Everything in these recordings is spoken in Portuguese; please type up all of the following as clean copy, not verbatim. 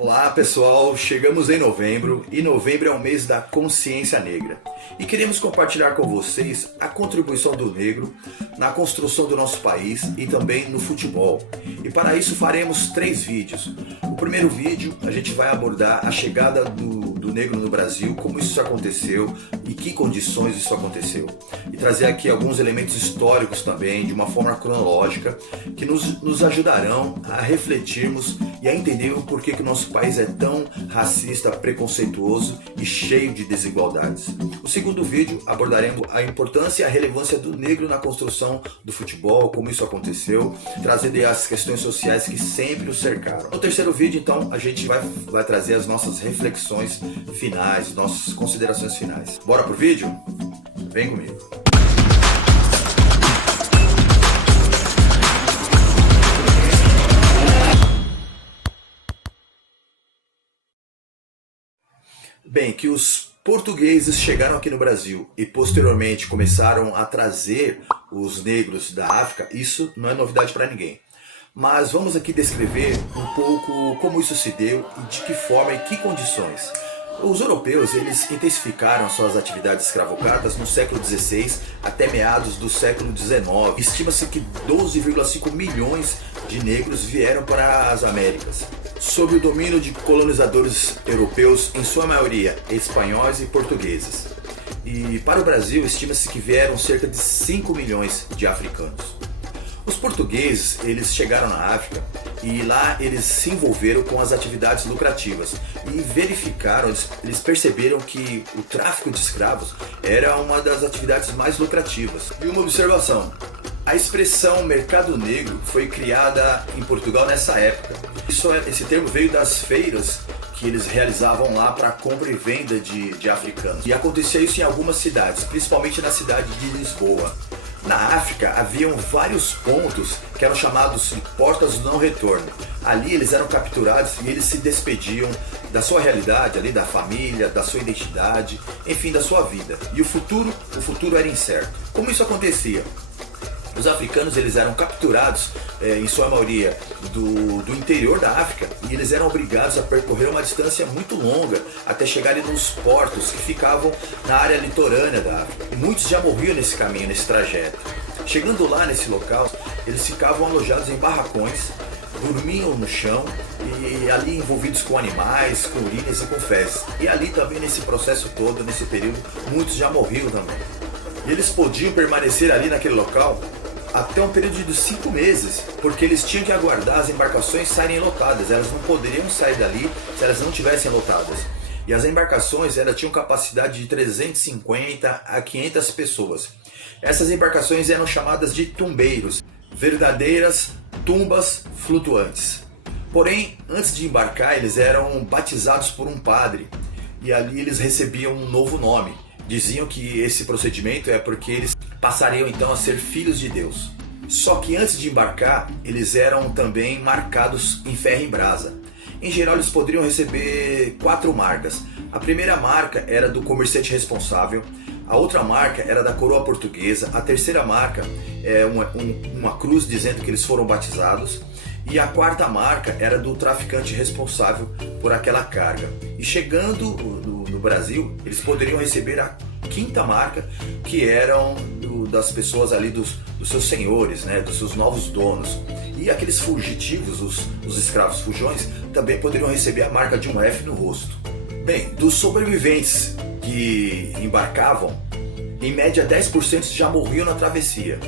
Olá pessoal, chegamos em novembro e novembro é o mês da consciência negra e queremos compartilhar com vocês a contribuição do negro na construção do nosso país e também no futebol. E para isso faremos 3 vídeos. O primeiro vídeo a gente vai abordar a chegada do negro no Brasil, como isso aconteceu e que condições isso aconteceu. E trazer aqui alguns elementos históricos também, de uma forma cronológica, que nos ajudarão a refletirmos e a entender o porquê que o nosso país é tão racista, preconceituoso e cheio de desigualdades. No segundo vídeo abordaremos a importância e a relevância do negro na construção do futebol, como isso aconteceu, trazendo as questões sociais que sempre o cercaram. No terceiro vídeo, então, a gente vai trazer as nossas reflexões finais, nossas considerações finais. Bora pro vídeo? Vem comigo! Bem, que os portugueses chegaram aqui no Brasil e posteriormente começaram a trazer os negros da África, isso não é novidade para ninguém. Mas vamos aqui descrever um pouco como isso se deu e de que forma e que condições. Os europeus eles intensificaram suas atividades escravocratas no século XVI até meados do século XIX. Estima-se que 12,5 milhões de negros vieram para as Américas, sob o domínio de colonizadores europeus, em sua maioria espanhóis e portugueses. E para o Brasil estima-se que vieram cerca de 5 milhões de africanos. Os portugueses eles chegaram na África e lá eles se envolveram com as atividades lucrativas e verificaram, eles perceberam que o tráfico de escravos era uma das atividades mais lucrativas. E uma observação: a expressão mercado negro foi criada em Portugal nessa época. Esse termo veio das feiras que eles realizavam lá para compra e venda de africanos. E acontecia isso em algumas cidades, principalmente na cidade de Lisboa. Na África haviam vários pontos que eram chamados de portas do não retorno. Ali eles eram capturados e eles se despediam da sua realidade, ali da família, da sua identidade, enfim, da sua vida. E o futuro era incerto. Como isso acontecia? Os africanos eles eram capturados, em sua maioria, do interior da África, e eles eram obrigados a percorrer uma distância muito longa até chegarem nos portos que ficavam na área litorânea da África. E muitos já morriam nesse caminho, nesse trajeto. Chegando lá nesse local, eles ficavam alojados em barracões, dormiam no chão e ali envolvidos com animais, com urinas e com fezes. E ali também nesse processo todo, nesse período, muitos já morriam também. E eles podiam permanecer ali naquele local até um período de 5 meses, porque eles tinham que aguardar as embarcações saírem lotadas. Elas não poderiam sair dali se elas não estivessem lotadas. E as embarcações elas tinham capacidade de 350 a 500 pessoas. Essas embarcações eram chamadas de tumbeiros, verdadeiras tumbas flutuantes. Porém, antes de embarcar, eles eram batizados por um padre e ali eles recebiam um novo nome. Diziam que esse procedimento é porque eles passariam então a ser filhos de Deus. Só que antes de embarcar, eles eram também marcados em ferro e brasa. Em geral, eles poderiam receber 4 marcas. A primeira marca era do comerciante responsável, a outra marca era da coroa portuguesa, a terceira marca é uma cruz dizendo que eles foram batizados, e a quarta marca era do traficante responsável por aquela carga. E chegando no Brasil, eles poderiam receber a quinta marca, que eram das pessoas ali, dos seus senhores, né, dos seus novos donos. E aqueles fugitivos, os escravos fujões, também poderiam receber a marca de um F no rosto. Bem, dos sobreviventes que embarcavam, em média 10% já morriam na travessia.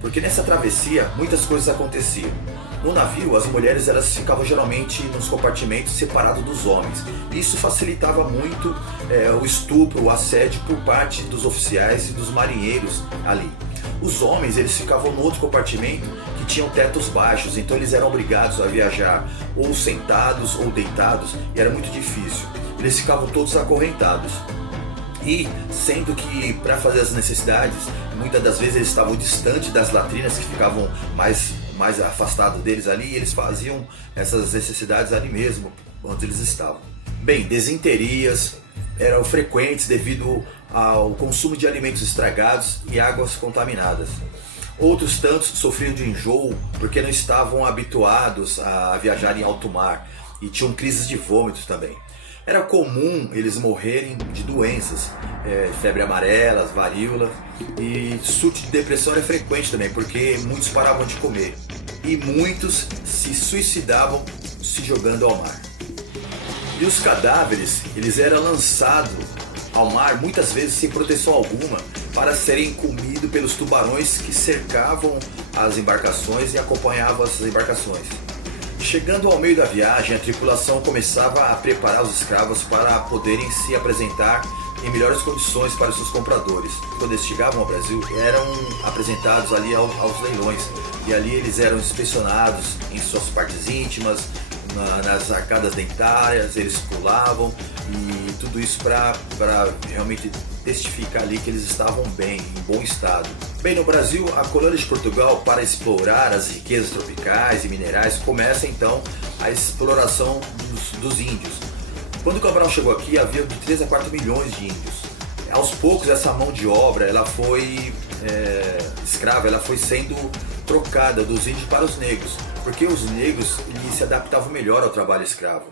Porque nessa travessia muitas coisas aconteciam. No navio, as mulheres elas ficavam geralmente nos compartimentos separados dos homens. Isso facilitava muito o estupro, o assédio por parte dos oficiais e dos marinheiros ali. Os homens eles ficavam no outro compartimento que tinham tetos baixos, então eles eram obrigados a viajar ou sentados ou deitados, e era muito difícil. Eles ficavam todos acorrentados. E sendo que para fazer as necessidades, muitas das vezes eles estavam distantes das latrinas que ficavam mais afastados deles ali, e eles faziam essas necessidades ali mesmo, onde eles estavam. Bem, desinterias eram frequentes devido ao consumo de alimentos estragados e águas contaminadas. Outros tantos sofriam de enjoo porque não estavam habituados a viajar em alto mar. e tinham crises de vômitos também. Era comum eles morrerem de doenças, febre amarela, varíola, e surto de depressão era frequente também, porque muitos paravam de comer e muitos se suicidavam se jogando ao mar. E os cadáveres, eles eram lançados ao mar muitas vezes sem proteção alguma para serem comidos pelos tubarões que cercavam as embarcações e acompanhavam essas embarcações. Chegando ao meio da viagem, a tripulação começava a preparar os escravos para poderem se apresentar em melhores condições para os seus compradores. Quando eles chegavam ao Brasil, eram apresentados ali aos leilões, e ali eles eram inspecionados em suas partes íntimas, nas arcadas dentárias, eles pulavam, e tudo isso para realmente testificar ali que eles estavam bem, em bom estado. Bem, no Brasil, a colônia de Portugal, para explorar as riquezas tropicais e minerais, começa então a exploração dos índios. Quando Cabral chegou aqui, havia de 3 a 4 milhões de índios. Aos poucos, essa mão de obra ela foi escrava, ela foi sendo trocada dos índios para os negros, porque os negros eles se adaptavam melhor ao trabalho escravo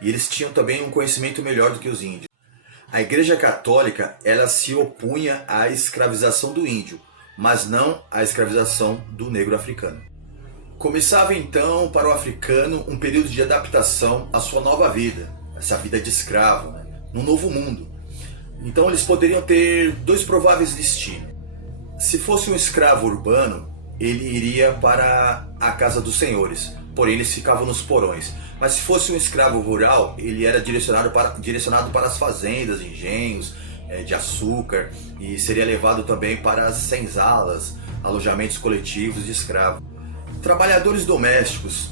e eles tinham também um conhecimento melhor do que os índios. A Igreja Católica ela se opunha à escravização do índio, mas não à escravização do negro africano. Começava então para o africano um período de adaptação à sua nova vida, essa vida de escravo, num novo mundo. Então eles poderiam ter 2 prováveis destinos. Se fosse um escravo urbano, ele iria para a casa dos senhores, porém eles ficavam nos porões. Mas se fosse um escravo rural, ele era direcionado para as fazendas, engenhos de açúcar, e seria levado também para as senzalas, alojamentos coletivos de escravos. Trabalhadores domésticos,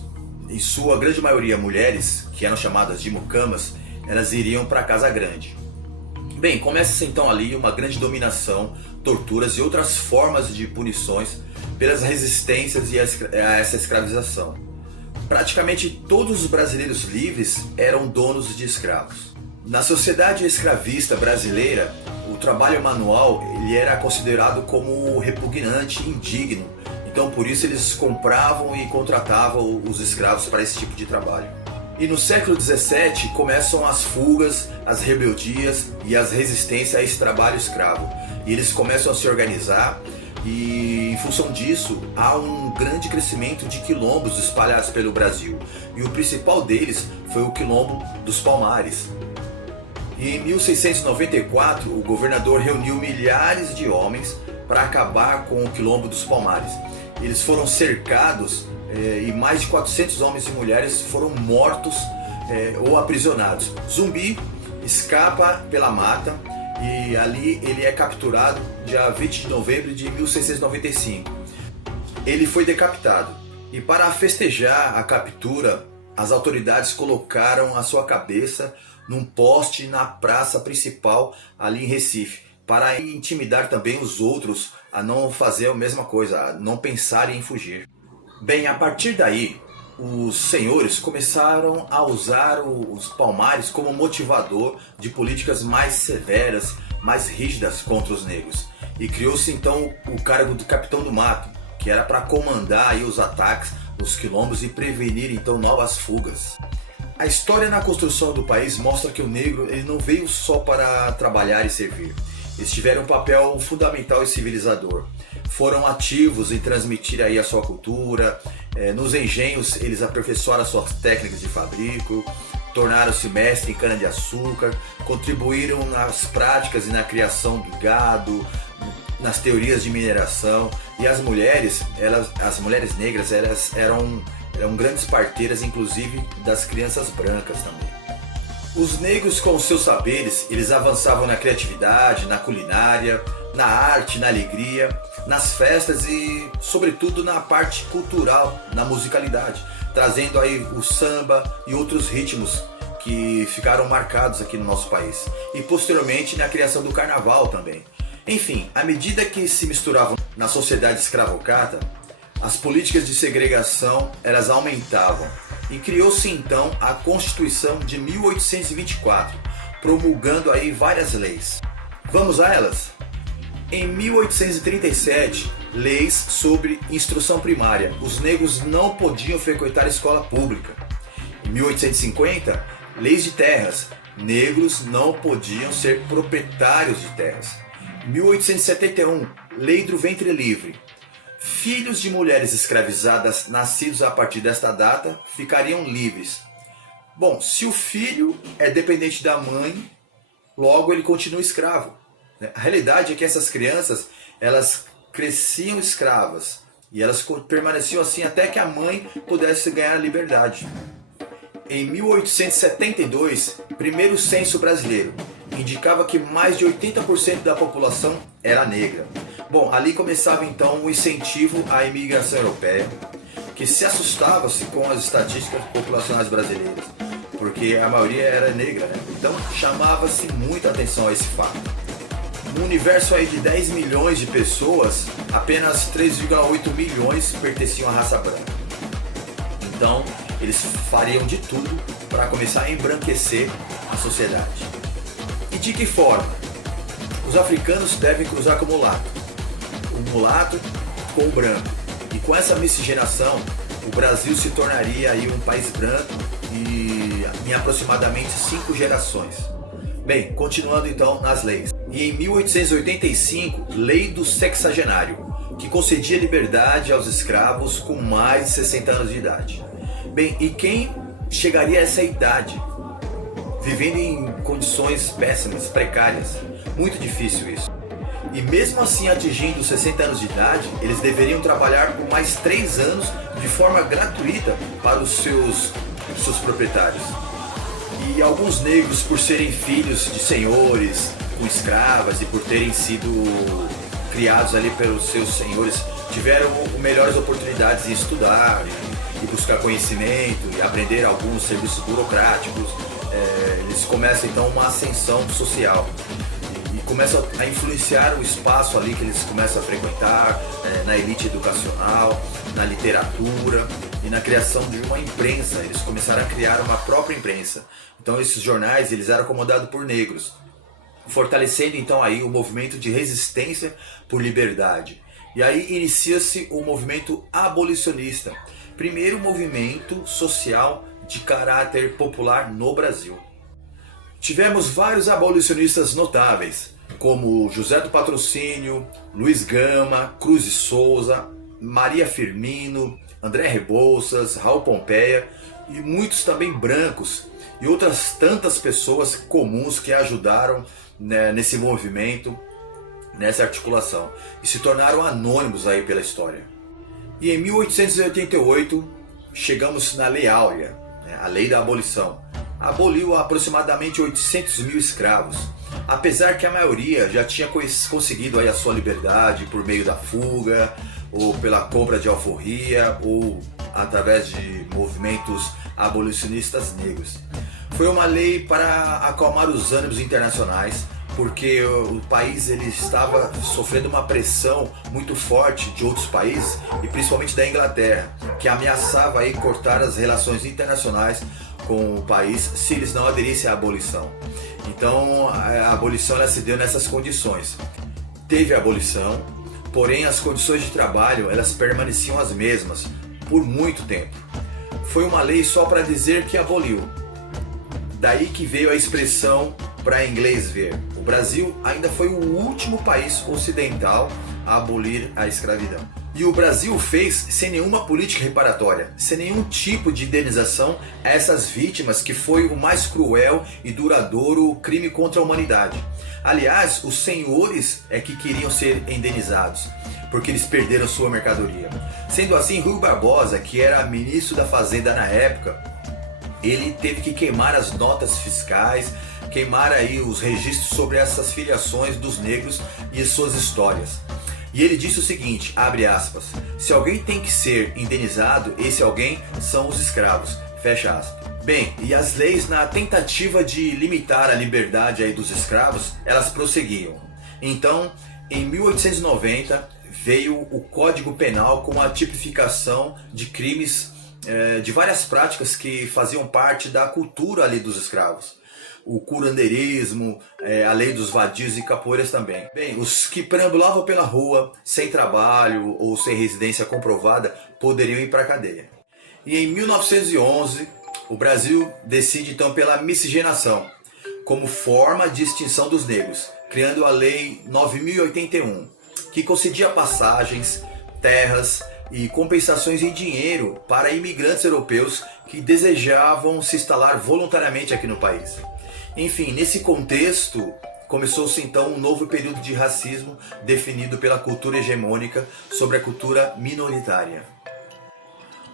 em sua grande maioria mulheres, que eram chamadas de mucamas, elas iriam para a casa grande. Bem, começa então ali uma grande dominação, torturas e outras formas de punições pelas resistências a essa escravização. Praticamente todos os brasileiros livres eram donos de escravos. Na sociedade escravista brasileira, o trabalho manual ele era considerado como repugnante e indigno. Então por isso eles compravam e contratavam os escravos para esse tipo de trabalho. E no século XVII começam as fugas, as rebeldias e as resistências a esse trabalho escravo. E eles começam a se organizar e em função disso há um grande crescimento de quilombos espalhados pelo Brasil. E o principal deles foi o quilombo dos Palmares. E em 1694 o governador reuniu milhares de homens para acabar com o quilombo dos Palmares. Eles foram cercados e mais de 400 homens e mulheres foram mortos ou aprisionados. Zumbi escapa pela mata e ali ele é capturado dia 20 de novembro de 1695. Ele foi decapitado e para festejar a captura, as autoridades colocaram a sua cabeça num poste na praça principal ali em Recife, para intimidar também os outros a não fazer a mesma coisa, a não pensarem em fugir. Bem, a partir daí, os senhores começaram a usar os Palmares como motivador de políticas mais severas, mais rígidas contra os negros. E criou-se então o cargo de capitão do mato, que era para comandar aí os ataques, os quilombos e prevenir então novas fugas. A história na construção do país mostra que o negro ele não veio só para trabalhar e servir. Eles tiveram um papel fundamental e civilizador. Foram ativos em transmitir aí a sua cultura. Nos engenhos eles aperfeiçoaram as suas técnicas de fabrico, tornaram-se mestres em cana-de-açúcar, contribuíram nas práticas e na criação do gado, nas teorias de mineração. E as mulheres negras, elas eram grandes parteiras, inclusive das crianças brancas também. Os negros com seus saberes, eles avançavam na criatividade, na culinária, na arte, na alegria, nas festas e, sobretudo, na parte cultural, na musicalidade, trazendo aí o samba e outros ritmos que ficaram marcados aqui no nosso país. E posteriormente na criação do carnaval também. Enfim, à medida que se misturavam na sociedade escravocrata, as políticas de segregação elas aumentavam e criou-se então a Constituição de 1824, promulgando aí várias leis. Vamos a elas? Em 1837, leis sobre instrução primária. Os negros não podiam frequentar escola pública. Em 1850, leis de terras. Negros não podiam ser proprietários de terras. 1871, lei do ventre livre. Filhos de mulheres escravizadas nascidos a partir desta data ficariam livres. Bom, se o filho é dependente da mãe, logo ele continua escravo. A realidade é que essas crianças, elas cresciam escravas e elas permaneciam assim até que a mãe pudesse ganhar a liberdade. Em 1872, primeiro censo brasileiro indicava que mais de 80% da população era negra. Bom, ali começava então o incentivo à imigração europeia, que se assustava-se com as estatísticas populacionais brasileiras, porque a maioria era negra, né? Então chamava-se muita atenção a esse fato. No universo aí de 10 milhões de pessoas, apenas 3,8 milhões pertenciam à raça branca. Então, eles fariam de tudo para começar a embranquecer a sociedade. E de que forma? Os africanos devem cruzar com o mulato. O mulato com o branco. E com essa miscigenação, o Brasil se tornaria aí um país branco em aproximadamente 5 gerações. Bem, continuando então nas leis. E em 1885, Lei do Sexagenário, que concedia liberdade aos escravos com mais de 60 anos de idade. Bem, e quem chegaria a essa idade, vivendo em condições péssimas, precárias? Muito difícil isso. E mesmo assim atingindo 60 anos de idade, eles deveriam trabalhar por mais 3 anos de forma gratuita para os seus proprietários. E alguns negros, por serem filhos de senhores com escravas e por terem sido criados ali pelos seus senhores, tiveram melhores oportunidades em estudar e buscar conhecimento e aprender alguns serviços burocráticos. Eles começam então uma ascensão social e começam a influenciar o espaço ali que eles começam a frequentar, na elite educacional, na literatura e na criação de uma imprensa. Eles começaram a criar uma própria imprensa. Então esses jornais eles eram comandados por negros, fortalecendo então aí o movimento de resistência por liberdade. E aí inicia-se o movimento abolicionista, primeiro movimento social de caráter popular no Brasil. Tivemos vários abolicionistas notáveis, como José do Patrocínio, Luiz Gama, Cruz de Souza, Maria Firmino, André Rebouças, Raul Pompeia e muitos também brancos e outras tantas pessoas comuns que ajudaram, né, nesse movimento, nessa articulação e se tornaram anônimos aí pela história. E em 1888 chegamos na Lei Áurea, né, a Lei da Abolição. Aboliu aproximadamente 800 mil escravos, apesar que a maioria já tinha conseguido aí a sua liberdade por meio da fuga, ou pela compra de alforria, ou através de movimentos abolicionistas negros. Foi uma lei para acalmar os ânimos internacionais, porque o país ele estava sofrendo uma pressão muito forte de outros países, e principalmente da Inglaterra, que ameaçava aí cortar as relações internacionais com o país se eles não aderissem à abolição. Então a abolição ela se deu nessas condições. Teve a abolição, porém as condições de trabalho elas permaneciam as mesmas por muito tempo. Foi uma lei só para dizer que aboliu. Daí que veio a expressão para inglês ver. O Brasil ainda foi o último país ocidental a abolir a escravidão. E o Brasil fez sem nenhuma política reparatória, sem nenhum tipo de indenização a essas vítimas, que foi o mais cruel e duradouro crime contra a humanidade. Aliás, os senhores é que queriam ser indenizados, porque eles perderam sua mercadoria. Sendo assim, Rui Barbosa, que era ministro da Fazenda na época, ele teve que queimar as notas fiscais, queimar aí os registros sobre essas filiações dos negros e suas histórias. E ele disse o seguinte, abre aspas, se alguém tem que ser indenizado, esse alguém são os escravos, fecha aspas. Bem, e as leis na tentativa de limitar a liberdade aí dos escravos, elas prosseguiam. Então, em 1890, veio o Código Penal com a tipificação de crimes, de várias práticas que faziam parte da cultura ali dos escravos. O curandeirismo, a lei dos vadios e capoeiras também. Bem, os que perambulavam pela rua, sem trabalho ou sem residência comprovada, poderiam ir para a cadeia. E em 1911, O Brasil decide então pela miscigenação como forma de extinção dos negros, criando a Lei 9.081, que concedia passagens, terras e compensações em dinheiro para imigrantes europeus que desejavam se instalar voluntariamente aqui no país. Enfim, nesse contexto, começou-se então um novo período de racismo definido pela cultura hegemônica sobre a cultura minoritária.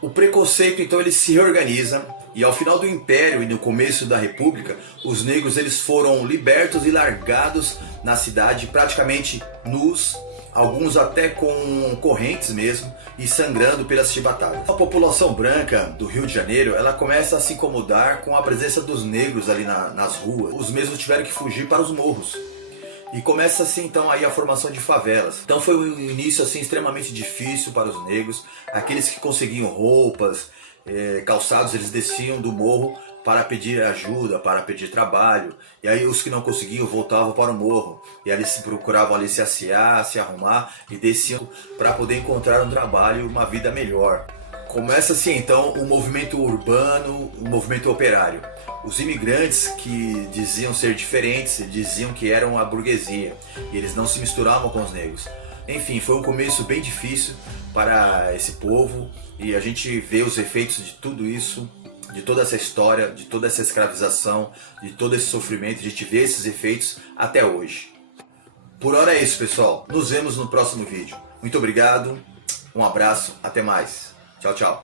O preconceito então ele se reorganiza e ao final do Império e no começo da República, os negros eles foram libertos e largados na cidade praticamente nus, alguns até com correntes mesmo e sangrando pelas chibatadas. A população branca do Rio de Janeiro ela começa a se incomodar com a presença dos negros ali nas ruas. Os mesmos tiveram que fugir para os morros. E começa assim então aí a formação de favelas. Então foi um início assim extremamente difícil para os negros. Aqueles que conseguiam roupas, calçados, eles desciam do morro para pedir ajuda, para pedir trabalho. E aí os que não conseguiam voltavam para o morro. E ali se procuravam ali se assear, se arrumar e desciam para poder encontrar um trabalho e uma vida melhor. Começa assim então o movimento urbano, o movimento operário. Os imigrantes que diziam ser diferentes, diziam que eram a burguesia e eles não se misturavam com os negros. Enfim, foi um começo bem difícil para esse povo e a gente vê os efeitos de tudo isso, de toda essa história, de toda essa escravização, de todo esse sofrimento, a gente vê esses efeitos até hoje. Por hora é isso, pessoal. Nos vemos no próximo vídeo. Muito obrigado, um abraço, até mais. Tchau, tchau.